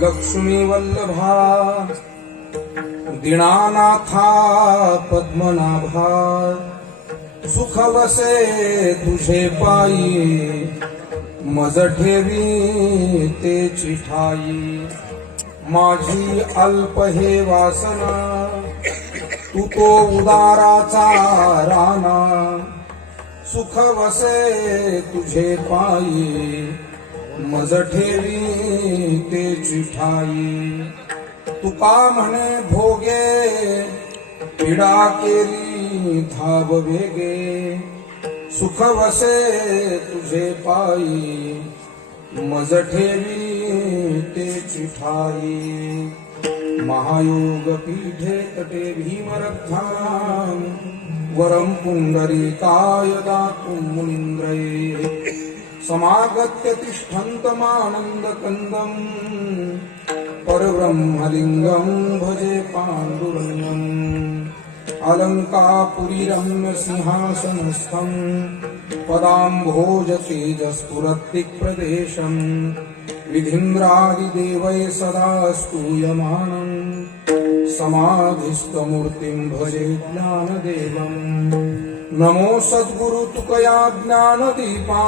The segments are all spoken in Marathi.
लक्ष्मी वल्लभा दीनानाथा पद्मनाभा सुख वसे तुझे पायी मज ठेवी तेची ठाई माझी अल्प हे वासना तू तो उदाराचा राणा सुख वसे तुझे पायी मज ठेवी तेची ठाई तुका म्हणे भोगे पीडा केली धाव वेगे सुख वसे तुझे पायी मज ठेवी तेची ठाई महायोग पीठे तटे भीमरथां वरम पुंडरीकाय दातुं मुनीन्द्रये समागत्य तिष्ठन्तमानन्दकन्दं परब्रह्मलिङ्गं भजे पाण्डुरङ्गम् अलङ्कापुरीरम्य सिंहासनस्थं पदाम्भोजतेजस्फुरत्तिक्प्रदेशम् विधीन्द्रादिदेवैः सदा स्तूयमानं समाधिस्थमूर्तिं भजे ज्ञानदेवम् नमो सद्गुरु तुकया ज्ञानदीपा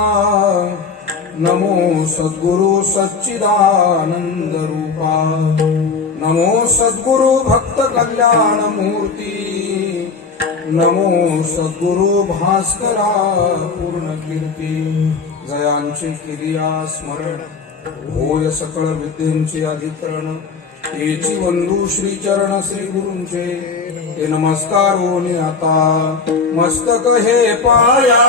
नमो सद्गुरु सच्चिदानंद रूपा नमो सद्गुरु भक्त कल्याण मूर्ती नमो सद्गुरु भास्करा पूर्ण कीर्ती जयांची क्रिया स्मरण होय सकळ विद्येंचे अधिकरण तेची वंदू श्री चरण श्री गुरूंचे हे नमस्कारोनी आता मस्तक हे पाया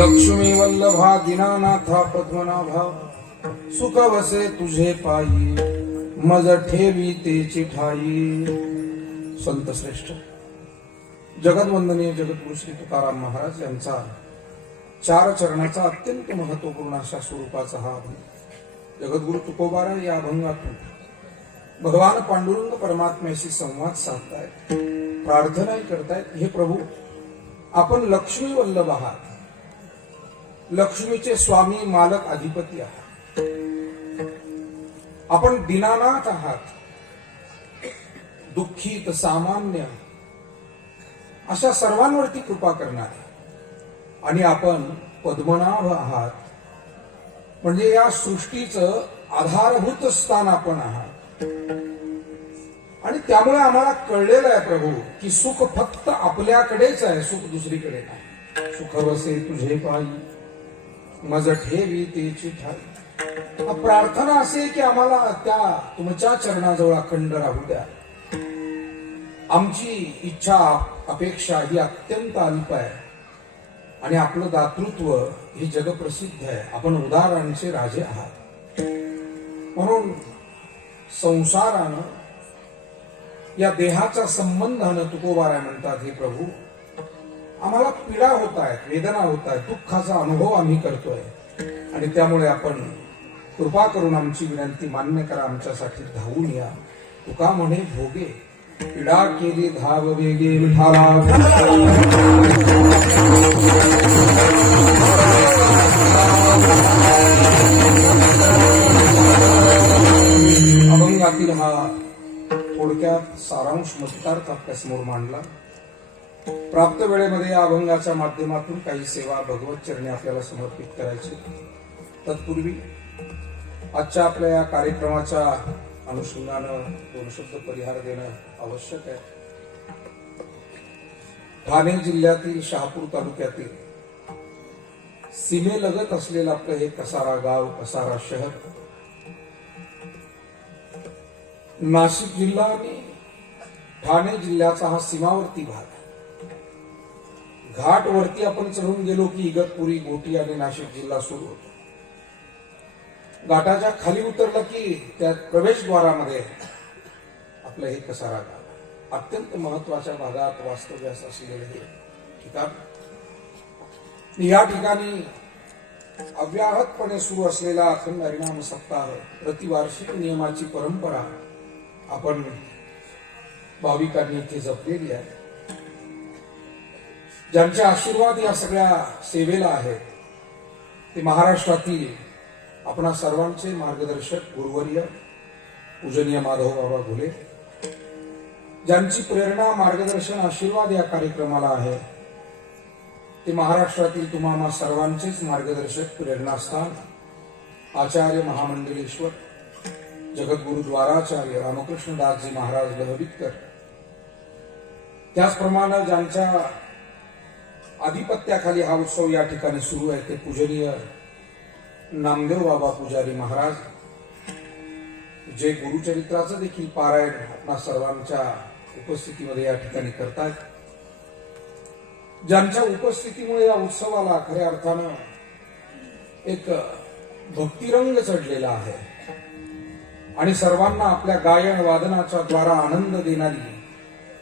लक्ष्मी वल्लभा दीनानाथा पद्मनाभा सुख वसे तुझे पायी मज ठेवी तेची ठाई. संत श्रेष्ठ जगदवंदनीय जगद्गुरु श्री तुकाराम महाराज यांचा चार चरणाचा अत्यंत महत्वपूर्ण अशा स्वरूपाचा हा अभंग. जगद्गुरु तुकोबाराय या अभंगातून भगवान पांडुरंग परमात्म्याशी संवाद साधतायत, प्रार्थनाही करतायत. हे प्रभू, आपण लक्ष्मी वल्लभ आहात, लक्ष्मीचे स्वामी मालक अधिपती आहात. आपण दीनानाथ आहात, दुःखित सामान्य अशा सर्वांवरती कृपा करणारे. आणि आपण पद्मनाभ आहात, म्हणजे या सृष्टीचं आधारभूत स्थान आपण आहात. आणि त्यामुळे आम्हाला कळलेलं आहे प्रभू की सुख फक्त आपल्याकडेच आहे, सुख दुसरीकडे नाही. सुख वसे तुझे पायी मज ठेवी तेची ठाई. प्रार्थना असे की आम्हाला त्या तुमच्या चरणाजवळ अखंड राहू द्या. आमची इच्छा अपेक्षा ही अत्यंत अल्प आहे आणि आपलं दातृत्व हे जगप्रसिद्ध आहे. आपण उदारांचे राजे आहात. म्हणून संसारानं या देहाच्या संबंधानं तुकोबाराय म्हणतात, हे प्रभू, आम्हाला पीडा होत आहेत, वेदना होत आहेत, दुःखाचा अनुभव आम्ही करतोय. आणि त्यामुळे आपण कृपा करून आमची विनंती मान्य करा, आमच्यासाठी धावून या. तुका म्हणे भोगे इडा केली धाव वेगे विठाला. अभंगातील हा थोडक्यात सारांश मतितार्थ आपल्यासमोर मांडला. प्राप्त वेळेमध्ये या अभंगाच्या माध्यमातून काही सेवा भगवत चरणी आपल्याला समर्पित करायची. तत्पूर्वी आजच्या आपल्या या कार्यक्रमाच्या अनुषंगानं दोन शब्द परिहार देणं आवश्यक आहे. ठाणे जिल्ह्यातील शहापूर तालुक्यातील सीमेलगत असलेलं आपलं हे कसारा गाव, कसारा शहर, नाशिक जिल्हा आणि ठाणे जिल्ह्याचा हा सीमावर्ती भाग. घाट वरती आपण चढून गेलो की इगतपुरी, गोटी आणि नाशिक जिल्हा सुरू होतो. घाटाच्या खाली उतरलं की त्या प्रवेशद्वारामध्ये आपलं हे कसारा गाव, अत्यंत महत्वाच्या भागात वास्तव्यास असलेलं हे ठिकाण. या ठिकाणी अव्याहतपणे सुरू असलेला अखंड हरिनाम सप्ताह, प्रतिवार्षिक नियमाची परंपरा आपण भाविकांनी इथे जपलेली आहे. ज्यांचे आशीर्वाद या सगळ्या सेवेला आहेत ते महाराष्ट्रातील आपणा सर्वांचे मार्गदर्शक गुरुवर्य पूजनीय माधव बाबा घुले, ज्यांची प्रेरणा, मार्गदर्शन, आशीर्वाद या कार्यक्रमाला आहे ते महाराष्ट्रातील तुम्हा सर्वांचेच मार्गदर्शक, प्रेरणास्थान आचार्य महामंडलेश्वर जगद्गुरु द्वाराचार्य रामकृष्णदासजी महाराज लहवितकर. त्याचप्रमाणे ज्यांच्या आधिपत्याखाली हा उत्सव या ठिकाणी सुरू आहे ते पूजनीय नामदेव बाबा पुजारी महाराज, जे गुरुचरित्राचं देखील पारायण आपणा सर्वांच्या उपस्थितीमध्ये या ठिकाणी करतात. ज्यांच्या उपस्थितीमुळे या उत्सवाला खऱ्या अर्थानं एक भक्तिरंग चढलेला आहे आणि सर्वांना आपल्या गायन वादनाच्या द्वारा आनंद देणारी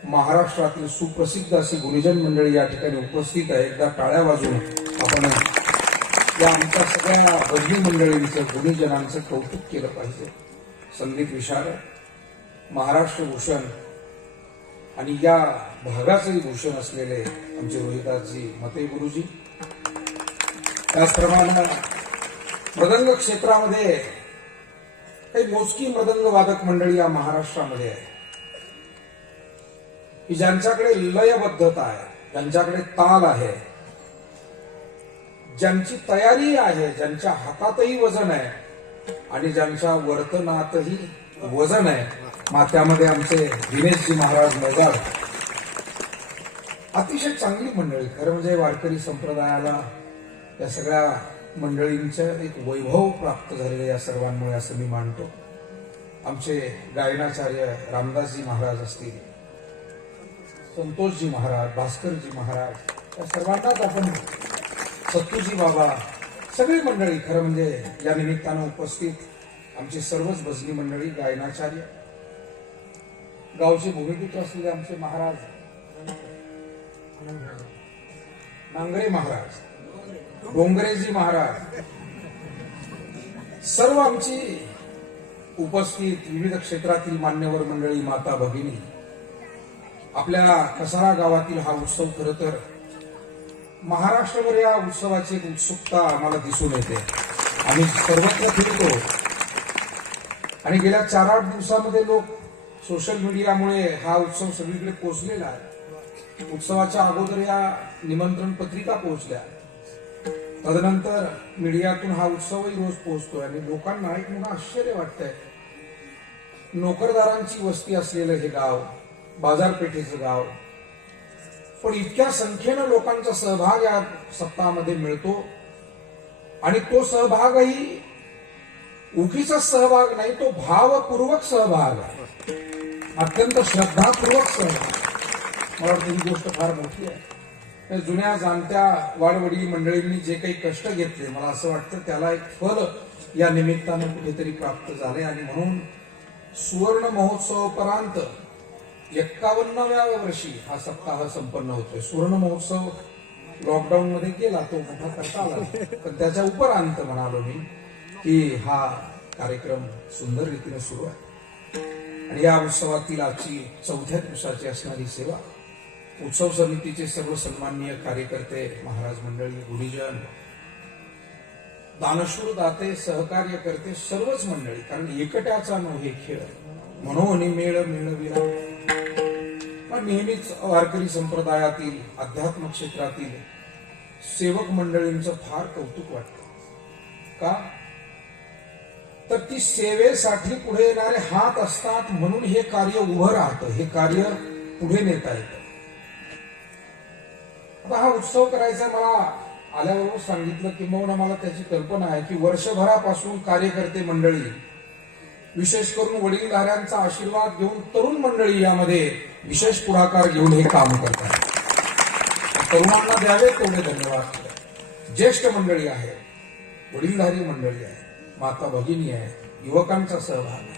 महाराष्ट्रातील सुप्रसिद्ध अशी गुरुजन मंडळी या ठिकाणी उपस्थित आहे. एकदा टाळ्या वाजवून आपण या आमच्या सगळ्या भजनी मंडळींचं, गुरुजनांचं कौतुक केलं पाहिजे. संगीत विशारद, महाराष्ट्र भूषण आणि या भागाचेही भूषण असलेले आमचे रोहिदासजी मते गुरुजी. त्याचप्रमाणे मृदंग क्षेत्रामध्ये काही मोजकी मृदंग वादक मंडळी या महाराष्ट्रामध्ये आहे की ज्यांच्याकडे लयबद्धता आहे, ज्यांच्याकडे ताल आहे, ज्यांची तयारी आहे, ज्यांच्या हातातही वजन आहे आणि ज्यांच्या वर्तनातही वजन आहे. त्यामध्ये आमचे दिनेशजी महाराज मैदान, अतिशय चांगली मंडळी. खरं म्हणजे वारकरी संप्रदायाला या सगळ्या मंडळींचं एक वैभव प्राप्त झालेलं या सर्वांमुळे असं मी मानतो. आमचे गायनाचार्य रामदासजी महाराज असतील, संतोषजी महाराज, भास्करजी महाराज, या सर्वांनाच आपण, सत्तूजी बाबा, सगळी मंडळी खरं म्हणजे या निमित्तानं उपस्थित, आमची सर्वच भजनी मंडळी, गायनाचार्य, गावचे भूमिपुत्र असलेले आमचे महाराज नांगरे महाराज, डोंगरेजी महाराज, सर्व आमची उपस्थित विविध क्षेत्रातील मान्यवर मंडळी, माता भगिनी. आपल्या कसारा गावातील हा उत्सव खरं तर महाराष्ट्रभर या उत्सवाची एक उत्सुकता आम्हाला दिसून येते. आम्ही सर्वत्र फिरतो आणि गेल्या 4-8 दिवसामध्ये लोक सोशल मीडियामुळे हा उत्सव सगळीकडे पोहोचलेला आहे. उत्सवाच्या अगोदर या निमंत्रण पत्रिका पोहोचल्या, तदनंतर मीडियातून हा उत्सवही रोज पोहोचतोय आणि लोकांना एक मोठं आश्चर्य वाटतंय. नोकरदारांची वस्ती असलेलं हे गाव, बाजारपेठेचं गाव, पण इतक्या संख्येनं लोकांचा सहभाग या सप्ताहामध्ये मिळतो आणि तो सहभागही उगीचा सहभाग नाही, तो भावपूर्वक सहभाग आहे, अत्यंत श्रद्धापूर्वक सहभाग. मला वाटतं ही गोष्ट फार मोठी आहे. जुन्या जाणत्या वाडवडील मंडळींनी जे काही कष्ट घेतले, मला असं वाटतं त्याला एक फल या निमित्तानं कुठेतरी प्राप्त झाले आणि म्हणून सुवर्ण महोत्सवापर्यंत 51व्या वर्षी हा सप्ताह संपन्न होतोय. सुवर्ण महोत्सव लॉकडाऊन मध्ये गेला, तो मोठा करता आला, पण त्याच्या उपरांत म्हणालो मी की हा कार्यक्रम सुंदर रीतीने सुरू आहे. आणि या उत्सवातील आजची 4थ्या दिवसाची असणारी सेवा, उत्सव समितीचे सर्व सन्माननीय कार्यकर्ते, महाराज मंडळी, गुरुजन, दानशूर दाते, सहकार्य करते, सर्वच मंडळी, कारण एकट्याचा नव्हे खेळ, म्हणून मेळ मेळविला. पण नेहमीच वारकरी संप्रदायातील, अध्यात्म क्षेत्रातील सेवक मंडळींचं फार कौतुक वाटतं. का तर ती सेवेसाठी पुढे येणारे हात असतात, म्हणून हे कार्य उभं राहतं, हे कार्य पुढे नेता येतं. आता हा उत्सव करायचा मला आल्याबरोबर सांगितलं, किंबहुना मला त्याची कल्पना आहे की वर्षभरापासून कार्यकर्ते मंडळी, विशेष करून वडीलधाऱ्यांचा आशीर्वाद घेऊन तरुण मंडळी यामध्ये विशेष पुढाकार घेऊन हे काम करतात. तरुणांना द्यावे तेवढे धन्यवाद. ज्येष्ठ मंडळी आहे, वडीलधारी मंडळी आहे, माता भगिनी आहे, युवकांचा सहभाग आहे.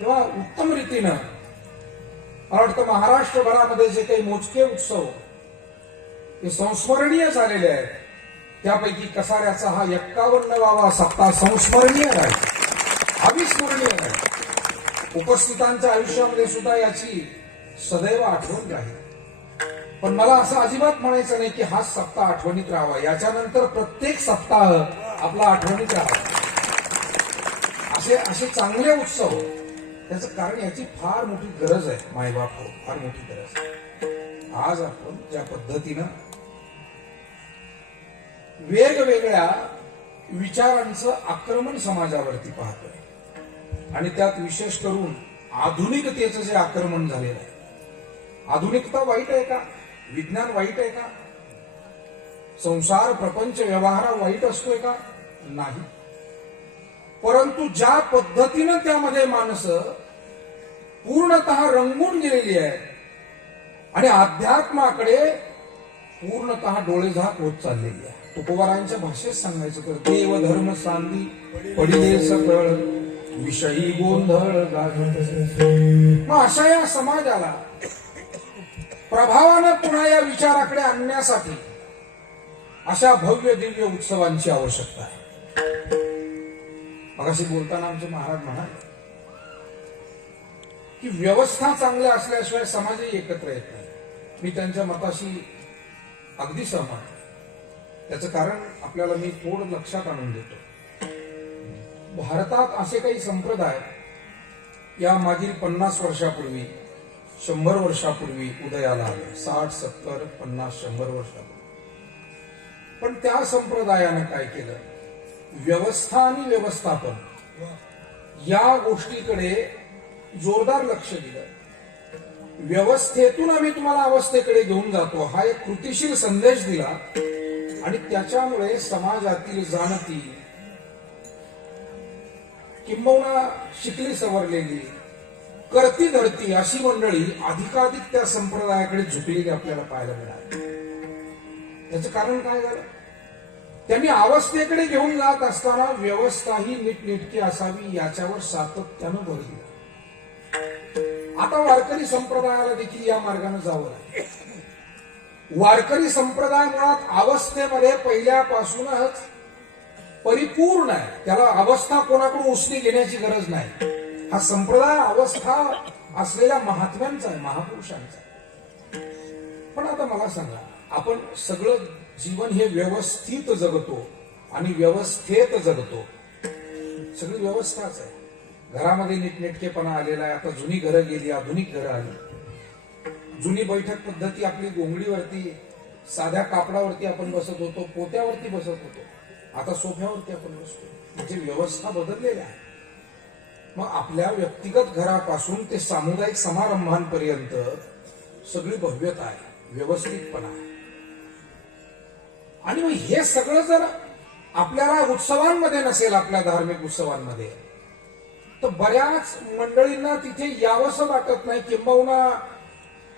तेव्हा उत्तम रीतीनं मला वाटतं महाराष्ट्रभरामध्ये जे काही मोजके उत्सव हे संस्मरणीय झालेले आहेत, त्यापैकी कसाऱ्याचा हा 51वावा सप्ताह संस्मरणीय राहील, अविस्मरणीय राहील. उपस्थितांच्या आयुष्यामध्ये सुद्धा याची सदैव आठवण राहील. पण मला असं अजिबात म्हणायचं नाही की हा सप्ताह आठवणीत राहावा, याच्यानंतर प्रत्येक सप्ताह आपला आठवणीत राहावा. असे चांगले उत्सव, त्याचं कारण याची फार मोठी गरज आहे. मायबाप हो, फार मोठी गरज आहे. आज आपण ज्या पद्धतीनं वेगवेगळ्या विचारांचं आक्रमण समाजावरती पाहतोय, आणि त्यात विशेष करून आधुनिकतेचं जे आक्रमण झालेलं आहे. आधुनिकता वाईट आहे का? विज्ञान वाईट आहे का? संसार, प्रपंच, व्यवहार वाईट असतोय का? नाही. परंतु ज्या पद्धतीनं त्यामध्ये माणसं पूर्णतः रंगून गेलेली आहे आणि अध्यात्माकडे पूर्णतः डोळेझाक होत चाललेली आहे. तुकोबारांच्या भाषेत सांगायचं तर देव धर्म सांदी पडिले सकळ, विषयी गोंधळ गाजत. मग अशा या समाजाला प्रभावानं पुन्हा या विचाराकडे आणण्यासाठी अशा भव्य दिव्य उत्सवांची आवश्यकता आहे. मगाशी बोलताना आमचे महाराज म्हणाले की व्यवस्था चांगल्या असल्याशिवाय समाजही एकत्र येत नाही. मी त्यांच्या मताशी अगदी सहमत आहे. त्याचं कारण आपल्याला मी थोडं लक्षात आणून देतो. भारतात असे काही संप्रदाय या मागील 50 वर्षापूर्वी, 100 वर्षापूर्वी उदयाला आले. 60, 70, 50, 100 वर्षापूर्वी. पण त्या संप्रदायानं काय केलं? व्यवस्था आणि व्यवस्थापन या गोष्टीकडे जोरदार लक्ष दिलं. व्यवस्थेतून आम्ही तुम्हाला अवस्थेकडे घेऊन जातो, हा एक कृतिशील संदेश दिला. आणि त्याच्यामुळे समाजातील जाणती, किंबहुना शिकली सवरलेली, करती धरती अशी मंडळी अधिकाधिक त्या संप्रदायाकडे झुकलेली आपल्याला पाहायला मिळाली. त्याचं कारण काय झालं? त्यांनी अवस्थेकडे घेऊन जात असताना व्यवस्थाही नीटनेटकी असावी याच्यावर सातत्यानं भर दिला. आता वारकरी संप्रदायाला देखील या मार्गाने जावं लागेल. वारकरी संप्रदाय मुळात अवस्थेमध्ये पहिल्यापासूनच परिपूर्ण आहे. त्याला अवस्था कोणाकडून उसने घेण्याची गरज नाही. हा संप्रदाय अवस्था असलेल्या महात्म्यांचा आहे, महापुरुषांचा. पण आता मला सांगा, आपण सगळं जीवन हे व्यवस्थित जगतो आणि व्यवस्थेत जगतो. सगळी व्यवस्थाच आहे. घरामध्ये नीटनेटकेपणा आलेला आहे. आता जुनी घरं गेली, आधुनिक घरं आली. जुनी बैठक पद्धती आपली गोंगडीवरती, साध्या कापडावरती आपण बसत होतो, पोत्यावरती बसत होतो. आता सोफ्यावरती आपण बसतो. म्हणजे व्यवस्था बदललेल्या आहे. मग आपल्या व्यक्तिगत घरापासून ते सामुदायिक समारंभांपर्यंत सगळी भव्यता आहे, व्यवस्थितपणा आहे. आणि मग हे सगळं जर आपल्याला उत्सवांमध्ये नसेल, आपल्या धार्मिक उत्सवांमध्ये, तर बऱ्याच मंडळींना तिथे यावंसं वाटत नाही. किंबहुना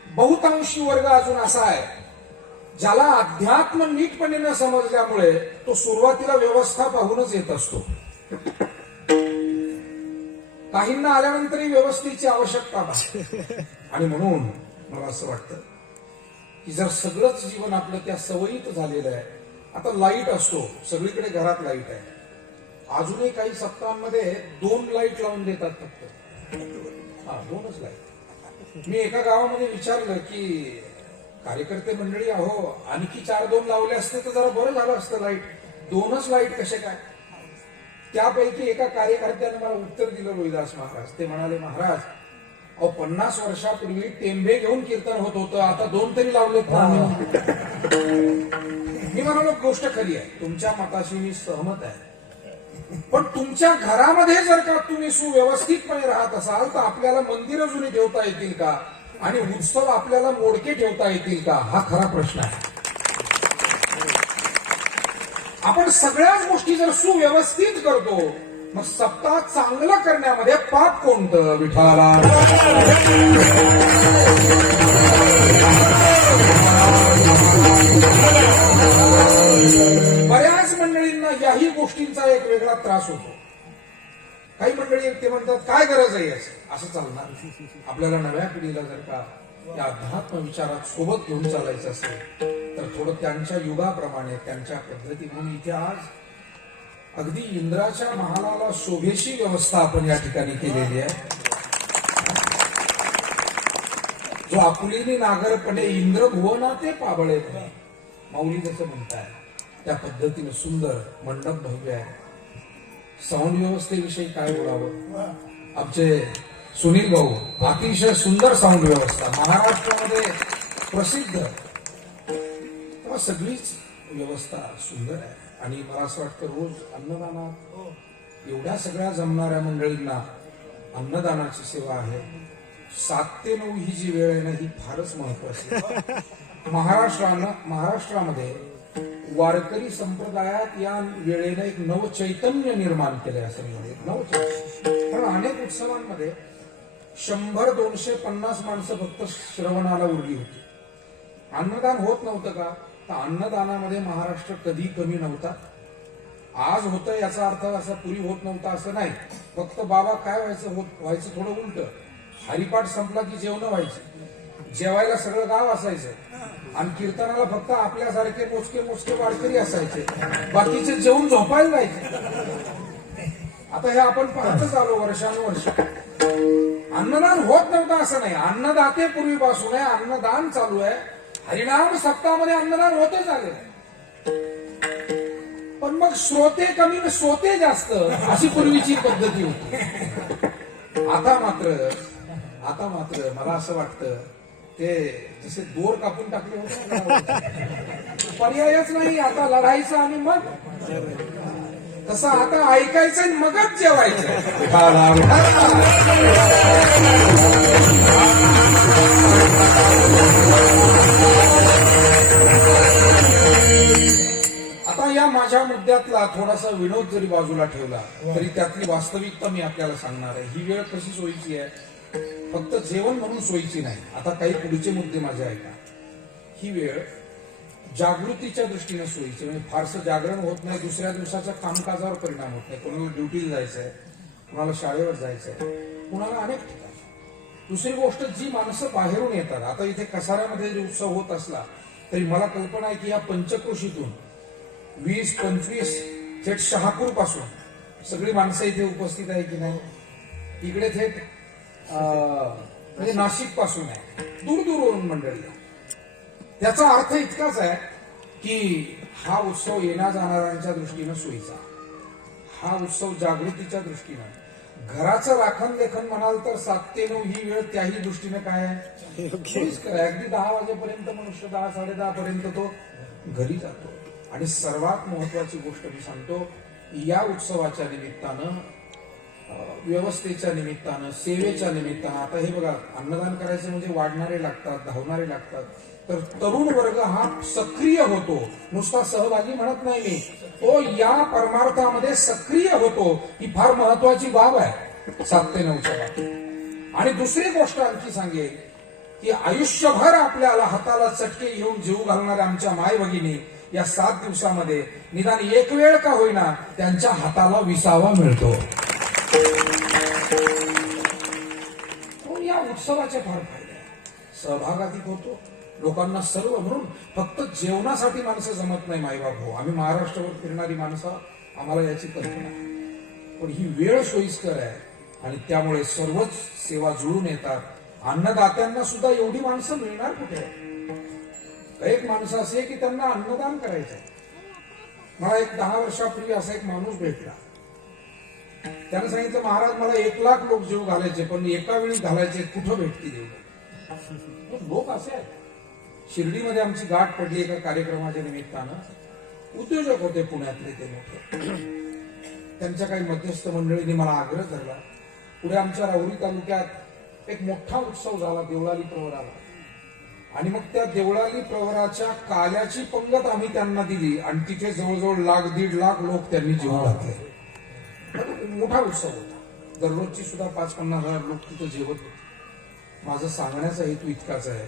बहुतांशी वर्ग अजून असा आहे ज्याला अध्यात्म नीटपणे न समजल्यामुळे तो सुरुवातीला व्यवस्था पाहूनच येत असतो. काहींना आल्यानंतरही व्यवस्थेची आवश्यकता भासते. आणि म्हणून मला असं वाटतं की जर सगळंच जीवन आपलं त्या सवयीत झालेलं आहे. आता लाईट असतो, सगळीकडे घरात लाईट आहे. अजूनही काही सप्ताहांमध्ये 2 लाईट लावून देतात फक्त. हा 2च लाईट. मी एका गावामध्ये विचारलं की कार्यकर्ते मंडळी अहो आणखी 4-2 लावले असते तर जरा बरं झालं असतं, लाईट 2च लाईट कसे काय. त्यापैकी एका कार्यकर्त्याने मला उत्तर दिलं, रोहिदास महाराज. ते म्हणाले, महाराज अहो 50 वर्षापूर्वी टेंबे घेऊन कीर्तन होत होतं, आता 2 तरी लावलेत ना. मी म्हणालो गोष्ट खरी आहे, तुमच्या मताशी मी सहमत आहे, पण तुमच्या घरामध्ये जर का तुम्ही सुव्यवस्थितपणे राहत असाल तर आपल्याला मंदिरं जुनी ठेवता येतील का आणि उत्सव आपल्याला मोडके ठेवता येतील का, हा खरा प्रश्न आहे. आपण सगळ्याच गोष्टी जर सुव्यवस्थित करतो, मग सप्ताह चांगलं करण्यामध्ये पाप कोणतं विठाला. बऱ्याच मंडळींना याही गोष्टींचा एक वेगळा त्रास होतो. काही मंडळी ते म्हणतात काय गरज आहे असं चालणार. आपल्याला नव्या पिढीला जर का या अध्यात्म विचारात सोबत घेऊन चालायचं असेल तर थोडं त्यांच्या युगाप्रमाणे त्यांच्या पद्धती. म्हणून इथे आज अगदी इंद्राच्या महालाला शोभेशी व्यवस्था आपण या ठिकाणी केलेली आहे. जो आपुलीने नागरपणे इंद्र भुवना ते पाबळे माऊली जसं म्हणताय त्या पद्धतीने सुंदर मंडप भव्य आहे. साऊंड व्यवस्थेविषयी काय बोलावं. आमचे सुनील भाऊ अतिशय सुंदर साऊंड व्यवस्था महाराष्ट्रामध्ये प्रसिद्ध. तेव्हा सगळीच व्यवस्था सुंदर आहे. आणि मला असं वाटतं रोज अन्नदानात एवढ्या सगळ्या जमणाऱ्या मंडळींना अन्नदानाची सेवा आहे. 7 ते 9 ही जी वेळ आहे ना ही फारच महत्वाची. महाराष्ट्रामध्ये वारकरी संप्रदायात या वेळेने एक नवचैतन्य निर्माण केले असं म्हणजे नवचैतन्य. कारण अनेक उत्सवांमध्ये 100-250 माणसं फक्त श्रवणाला उरली होती. अन्नदान होत नव्हतं का, तर अन्नदानामध्ये महाराष्ट्र कधी कमी नव्हता. आज होतं याचा अर्थ असा पुरी होत नव्हता असं नाही. फक्त बाबा काय व्हायचं थोडं उलट. हरिपाठ संपला की जेवण व्हायची. जेवायला सगळं गाव असायचं आणि कीर्तनाला फक्त आपल्यासारखे मोजके वारकरी असायचे. बाकीचे जेवून झोपायला जायचे. आता हे आपण पाहतच आलो वर्षानुवर्ष. अन्नदान होत नव्हतं असं नाही. अन्नदाते पूर्वीपासून आहे, अन्नदान चालू आहे. हरिनाम सप्ताहामध्ये अन्नदान होतच आले. पण मग श्रोते कमी न सोते जास्त अशी पूर्वीची पद्धती होती. आता मात्र मला असं वाटतं ते जसे दोर कापून टाकले होते पर्यायच नाही. आता लढायचं आणि मग तसं आता ऐकायचं आणि मगच जेवायचं. आता या माझ्या मुद्द्यातला थोडासा विनोद जरी बाजूला ठेवला तरी त्यातली वास्तविकता मी आपल्याला सांगणार आहे. ही वेळ कशी सोयीची आहे, फक्त जेवण म्हणून सोयीची नाही. आता काही पुढचे मुद्दे माझे ऐका. ही वेळ जागृतीच्या दृष्टीने सोयीची, म्हणजे फारसं जागरण होत नाही. दुसऱ्या दिवसाच्या कामकाजावर परिणाम होत नाही. कोणाला ड्युटीला जायचंय, कोणाला शाळेवर जायचंय, कोणाला अनेक ठिकाणी. दुसरी गोष्ट, जी माणसं बाहेरून येतात. आता इथे कसाऱ्यामध्ये जो उत्सव होत असला तरी मला कल्पना आहे की या पंचक्रोशीतून 20-25 थेट शहापूर पासून सगळी माणसं इथे उपस्थित आहे की नाही. इकडे थेट म्हणजे नाशिक पासून आहे, दूरवरून मंडळी. त्याचा अर्थ इतकाच आहे की हा उत्सव येण्या जाणाऱ्यांच्या दृष्टीनं सोयीचा. हा उत्सव जागृतीच्या दृष्टीनं. घराचं राखण लेखन म्हणाल तर 7 ते 9 ही वेळ त्याही दृष्टीने काय आहे सोयीस्कर आहे. अगदी 10 वाजेपर्यंत मनुष्य 10-10:30 पर्यंत तो घरी जातो. आणि सर्वात महत्वाची गोष्ट मी सांगतो, या उत्सवाच्या निमित्तानं, व्यवस्थेच्या निमित्तानं, सेवेच्या निमित्तानं. आता हे बघा, अन्नदान करायचं म्हणजे वाढणारे लागतात, धावणारे लागतात. तर तरुण वर्ग हा सक्रिय होतो. नुसता सहभागी म्हणत नाही मी, तो या परमार्थामध्ये सक्रिय होतो. ही फार महत्वाची बाब आहे 7 ते 9च्या बाबतीत. आणि दुसरी गोष्ट आणखी सांगेल की आयुष्यभर आपल्याला हाताला चटके घेऊन जीव घालणाऱ्या आमच्या माय भगिनी या 7 दिवसामध्ये निदान एक वेळ का होईना त्यांच्या हाताला विसावा मिळतो. या उत्सवाचे फार फायदे आहे. सहभागाधिक होतो लोकांना सर्व. म्हणून फक्त जेवणासाठी माणसं जमत नाही मायबाप हो. आम्ही महाराष्ट्रावर फिरणारी माणसं, आम्हाला याची कल्पना आहे. पण ही वेळ सोयीस्कर आहे आणि त्यामुळे सर्वच सेवा जुळून येतात. अन्नदात्यांना सुद्धा एवढी माणसं मिळणार कुठे? एक माणसं असे की त्यांना अन्नदान करायचंय. मला एक 10 वर्षापूर्वी असा एक माणूस भेटला. त्यानं सांगितलं, महाराज मला 1,00,000 लोक जेव घालायचे, पण एका वेळी घालायचे, कुठं भेटतील एवढे लोक? असे आहेत. शिर्डीमध्ये आमची गाठ पडली एका कार्यक्रमाच्या निमित्तानं. उद्योजक होते पुण्यातले ते मोठे. त्यांच्या काही मध्यस्थ मंडळींनी मला आग्रह धरला. पुढे आमच्या राहुरी तालुक्यात एक मोठा उत्सव झाला देवळाली प्रवराला. आणि मग त्या देवळाली प्रवराच्या काल्याची पंगत आम्ही त्यांना दिली आणि तिथे जवळजवळ 1,00,000-1.5 लाख लोक त्यांनी जेवू घातले. मोठा उत्सव होता. दररोजची सुद्धा 5-50 हजार लोक तिथं जेवत होते. माझं सांगण्याचा हेतू इतकाच आहे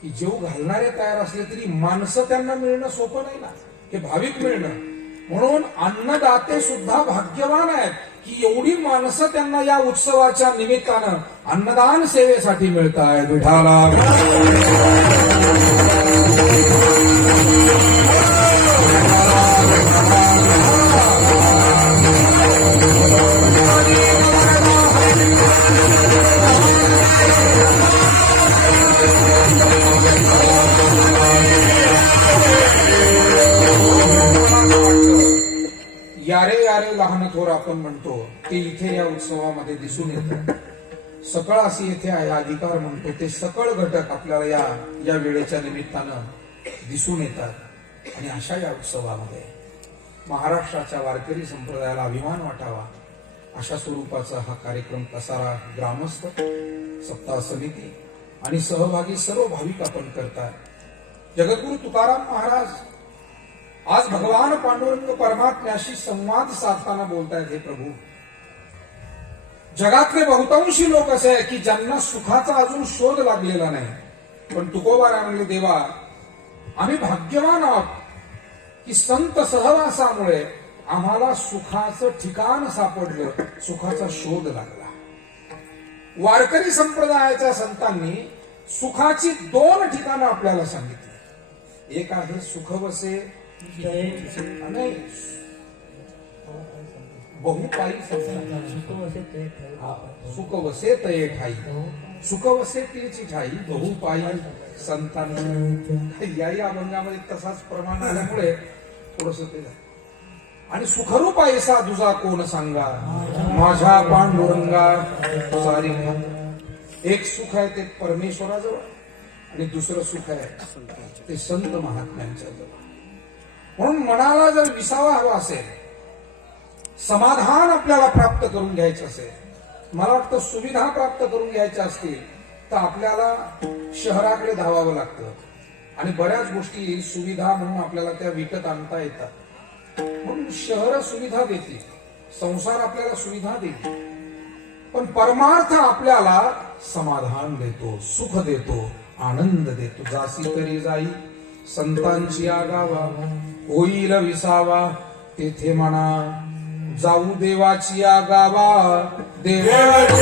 की जेव घालणारे तयार असले तरी माणसं त्यांना मिळणं सोपं नाही ना, हे भाविक मिळणं. म्हणून अन्नदाते सुद्धा भाग्यवान आहेत की एवढी माणसं त्यांना या उत्सवाच्या निमित्तानं अन्नदान सेवेसाठी मिळत आहेत. विठाला यारे यारे लहान थोर आपण म्हणतो ते इथे या उत्सवामध्ये दिसून येतं. सकळ अशी येथे आहे अधिकार म्हणतो ते सकळ घटक आपल्याला या वेळेच्या निमित्तानं दिसून येतात. आणि अशा या उत्सवामध्ये महाराष्ट्राच्या वारकरी संप्रदायाला अभिमान वाटावा अशा स्वरूपाचा हा कार्यक्रम कसारा ग्रामस्थ, सप्ताह समिती आणि सहभागी सर्व भाविक आपण करतात. जगद्गुरु तुकाराम महाराज आज भगवान पांडुरंग परमात्म्याशी संवाद साधताना बोलतायत, हे प्रभू, जगातले बहुतांशी लोक असे आहे की ज्यांना सुखाचा अजून शोध लागलेला नाही. पण तुकोबाराय म्हणले, देवा आम्ही भाग्यवान आहोत की संत सहवासामुळे आम्हाला सुखाचं ठिकाण सापडलं, सुखाचा शोध लागला. वारकरी संप्रदायाच्या संतांनी सुखाची 2 ठिकाणं आपल्याला सांगितली. एक आहे सुखवसे आणि बहुपायी सुखवसे तये ठाई, सुखवसे तीची ठाई बहुपायी संतांनी. याही अभंगामध्ये तसाच प्रमाण आल्यामुळे थोडस ते झालं. आणि सुखरूप ऐसा तुझा कोण सांगा, माझ्या पांडुरंगा तुझा रेखा. एक सुख आहे ते परमेश्वराजवळ आणि दुसरं सुख आहे ते संत महात्म्यांच्या जवळ. म्हणून मनाला जर विसावा हवा असेल, समाधान आपल्याला प्राप्त करून घ्यायचं असेल, मला वाटतं सुविधा प्राप्त करून घ्यायच्या असतील तर आपल्याला शहराकडे धावावं लागतं. आणि बऱ्याच गोष्टी सुविधा म्हणून आपल्याला त्या विकत आणता येतात. म्हणून शहर सुविधा देतील, संसार आपल्याला सुविधा देईल, पण परमार्थ आपल्याला समाधान देतो, सुख देतो, आनंद देतो. जासी तरी जाई संतांची आगावा, होईल विसावा तेथे म्हणा जाऊ देवाची आगावा. देवाची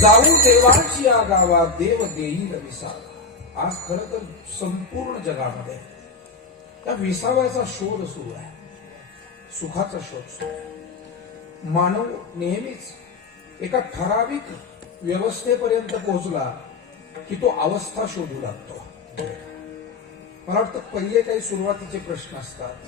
जाऊ देवाची आगावा देव देईल विसावा. आज खरं तर संपूर्ण जगामध्ये त्या विसाव्याचा शोध सुरू आहे, सुखाचा शोध सुरू आहे. मानव नेहमीच एका ठराविक व्यवस्थेपर्यंत पोहोचला की तो अवस्था शोधू लागतो. मला वाटतं पहिले काही सुरुवातीचे प्रश्न असतात